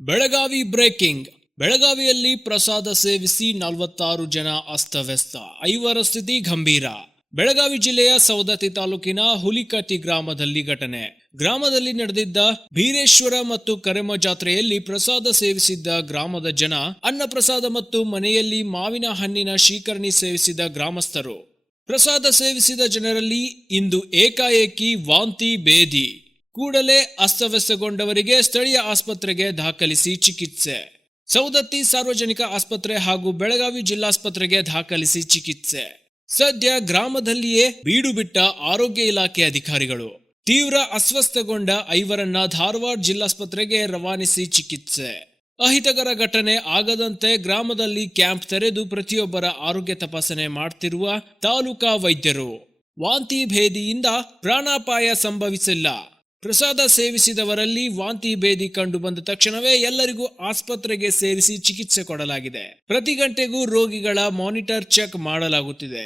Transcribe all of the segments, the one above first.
Belagavi breaking. ಬೆಳಗಾವಿಯಲ್ಲಿ ಪ್ರಸಾದ ಸೇವಿಸಿ ನಲವತ್ತಾರು ಜನ ಅಸ್ತವ್ಯಸ್ತ. ಐವರ ಸ್ಥಿತಿ ಗಂಭೀರ. ಬೆಳಗಾವಿ ಜಿಲ್ಲೆಯ ಸವದತ್ತಿ ತಾಲೂಕಿನ ಹುಲಿಕಟ್ಟಿ ಗ್ರಾಮದಲ್ಲಿ ಘಟನೆ. ಗ್ರಾಮದಲ್ಲಿ ನಡೆದಿದ್ದ ಬೀರೇಶ್ವರ ಮತ್ತು ಕರೆಮ ಜಾತ್ರೆಯಲ್ಲಿ ಪ್ರಸಾದ ಸೇವಿಸಿದ್ದ ಗ್ರಾಮದ ಜನ, ಅನ್ನ ಪ್ರಸಾದ ಮತ್ತು ಮನೆಯಲ್ಲಿ ಮಾವಿನ ಹಣ್ಣಿನ ಶೀಕರಣಿ ಸೇವಿಸಿದ ಗ್ರಾಮಸ್ಥರು. ಪ್ರಸಾದ ಸೇವಿಸಿದ ಜನರಲ್ಲಿ ಇಂದು ಏಕಾಏಕಿ ವಾಂತಿ ಬೇದಿ ಕೂಡಲೇ ಅಸ್ತವ್ಯಸ್ತಗೊಂಡವರಿಗೆ ಸ್ಥಳೀಯ ಆಸ್ಪತ್ರೆಗೆ ದಾಖಲಿಸಿ ಚಿಕಿತ್ಸೆ. ಸೌದತ್ತಿ ಸಾರ್ವಜನಿಕ ಆಸ್ಪತ್ರೆ ಹಾಗೂ ಬೆಳಗಾವಿ ಜಿಲ್ಲಾಸ್ಪತ್ರೆಗೆ ದಾಖಲಿಸಿ ಚಿಕಿತ್ಸೆ. ಸದ್ಯ ಗ್ರಾಮದಲ್ಲಿಯೇ ಬೀಡು ಬಿಟ್ಟ ಆರೋಗ್ಯ ಇಲಾಖೆ ಅಧಿಕಾರಿಗಳು. ತೀವ್ರ ಅಸ್ವಸ್ಥಗೊಂಡ ಐವರನ್ನ ಧಾರವಾಡ ಜಿಲ್ಲಾಸ್ಪತ್ರೆಗೆ ರವಾನಿಸಿ ಚಿಕಿತ್ಸೆ. ಅಹಿತಕರ ಘಟನೆ ಆಗದಂತೆ ಗ್ರಾಮದಲ್ಲಿ ಕ್ಯಾಂಪ್ ತೆರೆದು ಪ್ರತಿಯೊಬ್ಬರ ಆರೋಗ್ಯ ತಪಾಸಣೆ ಮಾಡ್ತಿರುವ ತಾಲೂಕಾ ವೈದ್ಯರು. ವಾಂತಿ ಭೇದಿಯಿಂದ ಪ್ರಾಣಾಪಾಯ ಸಂಭವಿಸಿಲ್ಲ. ಪ್ರಸಾದ ಸೇವಿಸಿದವರಲ್ಲಿ ವಾಂತಿ ಭೇದಿ ಕಂಡು ಬಂದ ತಕ್ಷಣವೇ ಎಲ್ಲರಿಗೂ ಆಸ್ಪತ್ರೆಗೆ ಸೇರಿಸಿ ಚಿಕಿತ್ಸೆ ಕೊಡಲಾಗಿದೆ. ಪ್ರತಿ ಗಂಟೆಗೂ ರೋಗಿಗಳ ಮಾನಿಟರ್ ಚೆಕ್ ಮಾಡಲಾಗುತ್ತಿದೆ.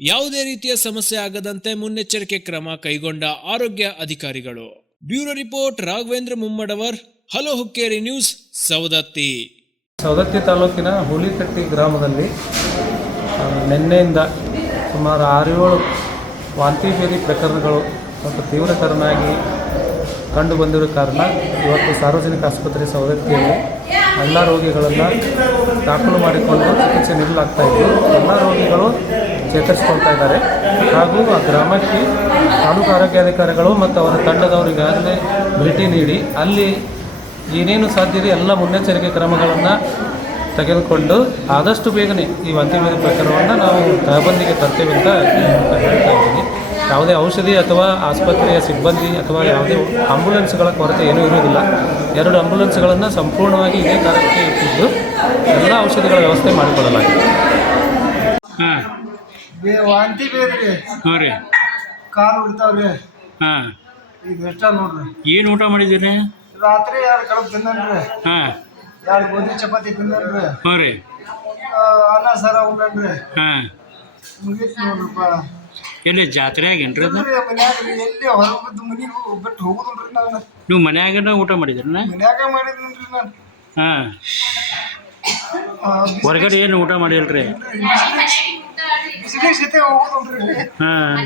ಯಾವುದೇ ರೀತಿಯ ಸಮಸ್ಯೆ ಆಗದಂತೆ ಮುನ್ನೆಚ್ಚರಿಕೆ ಕ್ರಮ ಕೈಗೊಂಡ ಆರೋಗ್ಯ ಅಧಿಕಾರಿಗಳು. Bureau report, Raghavendra Mummadavar, hello Hukkeri news, Savadatti. Savadatti ತಾಲೂಕಿನ ಹುಲಿಕಟ್ಟಿ ಗ್ರಾಮದಲ್ಲಿ ನಿನ್ನೆಯಿಂದ ಸುಮಾರು ಆರು ಏಳು ವಾಂತಿ ಭೇದಿ ಪ್ರಕರಣಗಳು ಸ್ವಲ್ಪ ತೀವ್ರತರನಾಗಿ ಕಂಡು ಬಂದಿರೋ ಕಾರಣ ಇವತ್ತು ಸಾರ್ವಜನಿಕ ಆಸ್ಪತ್ರೆ ಸವದತ್ತಿಯಲ್ಲಿ ಎಲ್ಲ ರೋಗಿಗಳನ್ನು ದಾಖಲು ಮಾಡಿಕೊಂಡು ಚಿಕಿತ್ಸೆ ನೀಡಲಾಗ್ತಾ ಇದ್ದು, ಎಲ್ಲ ರೋಗಿಗಳು ಚೇತರಿಸ್ಕೊಳ್ತಾ ಇದ್ದಾರೆ. ಹಾಗೂ ಆ ಗ್ರಾಮಕ್ಕೆ ತಾಲೂಕು ಆರೋಗ್ಯಾಧಿಕಾರಿಗಳು ಮತ್ತು ಅವರ ತಂಡದವರಿಗಾಗಲೇ ಭೇಟಿ ನೀಡಿ, ಅಲ್ಲಿ ಏನೇನು ಸಾಧ್ಯ ಇದೆ ಎಲ್ಲ ಮುನ್ನೆಚ್ಚರಿಕೆ ಕ್ರಮಗಳನ್ನು ತೆಗೆದುಕೊಂಡು ಆದಷ್ಟು ಬೇಗನೆ ಈ ವಾಂತಿಭೇದ ಪ್ರಕರಣವನ್ನು ನಾವು ತಹಬಂದಿಗೆ ತರ್ತೇವೆ ಅಂತ ಹೇಳ್ತಾ ಇದ್ದೀನಿ. ಯಾವುದೇ ಔಷಧಿ ಅಥವಾ ಆಸ್ಪತ್ರೆಯ ಸಿಬ್ಬಂದಿ ಅಥವಾ ಯಾವುದೇ ಆಂಬ್ಯುಲೆನ್ಸ್ಗಳ ಕೊರತೆ ಏನೂ ಇರುವುದಿಲ್ಲ. ಎರಡು ಆಂಬ್ಯುಲೆನ್ಸ್ಗಳನ್ನು ಸಂಪೂರ್ಣವಾಗಿ ಇದೇ ಕಾರಣಕ್ಕೆ ಇಟ್ಟಿದ್ದು ಎಲ್ಲ ಔಷಧಿಗಳ ವ್ಯವಸ್ಥೆ ಮಾಡಿಕೊಳ್ಳಲಾಗಿದೆ. ಹಾಂ. ಬೇ ವಾಂತಿ ಬೇದ್ರಿ. ಹಾಂ ರೀ. ಕಾಲು ಉಡ್ತಾವ್ರಿ ಹಾಂ. ಈಗ ಎಷ್ಟ ನೋಡ್ರಿ. ಏನು ಊಟ ಮಾಡಿದ್ದೀರಿ? ರಾತ್ರಿ ಎರಡು ಕಡಬ್ ತಿನ್ನನ್ರಿ ಹಾಂ. ಎರಡು ಗೋಧಿ ಚಪಾತಿ ತಿನ್ನನ್ರಿ ಹ್ಞೂ ರೀ. ಅನ್ನ ಸರ ಉಂಡನ್ರಿ. ಹಾಂ. ಮುಗೀತು ನೋಡ್ರಪ್ಪ. ಎಲ್ಲಿ ಜಾತ್ರೆ ಏನ್ರಿ ಅದು? ಎಲ್ಲಿ ಮನಿಗೆ ಬಿಟ್ಟು ಹೋಗುದಿಲ್ರಿ ನಾನು. ನೀವು ಮನ್ಯಾಗನ ಊಟ ಮಾಡಿದ್ರಿ ಮನ್ಯಾಗ ಮಾಡಿದ್ರಿ ನಾನು. ಹಾಂ. ಹೊರಗಡೆ ಏನು ಊಟ ಮಾಡಿಲ್ರಿ? ಹೋಗುದಿಲ್ರಿ. ಹಾಂ.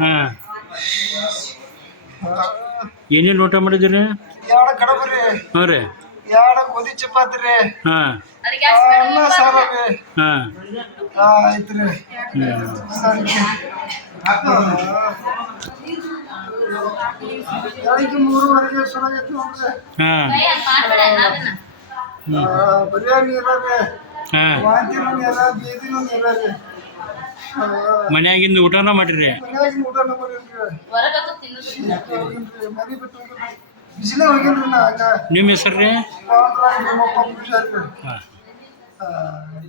ಹಾಂ. ಏನೇನು ಊಟ ಮಾಡಿದ್ರಿ? ಎರಡು ಹ್ಞೂ ರೀ. ಎರಡು ಗೋಧಿ ಚಪಾತಿ ರೀ. ಹಾಂ. ಅನ್ನ ಸಾರ ಹಾಂ. ಆ, ಆಯ್ತು ರೀ ಹ್ಞೂ ಸರಿ ಬೆಳಿಗ್ಗೆ ಮೂರುವರೆಗೆ ನೋಡ್ರಿ. ಹಾಂ. ಬರೀ ಹಾಂ. ವಾಂತಿನೂ ನೀರ ಬೀದಿನೂ ಮನ್ಯಾಗಿಂದ ಊಟನ ಮಾಡಿರಿ ಮನ್ಯಾಗಿಂದ ಊಟನ ಮಾಡಿರಿ ಮನೆ ಬಿಟ್ಟು ಬಿಸಿಲೇ ಹೋಗಿಲ್ರಿ ನಿಮ್ಮ ಹೆಸರು ರೀ? 呃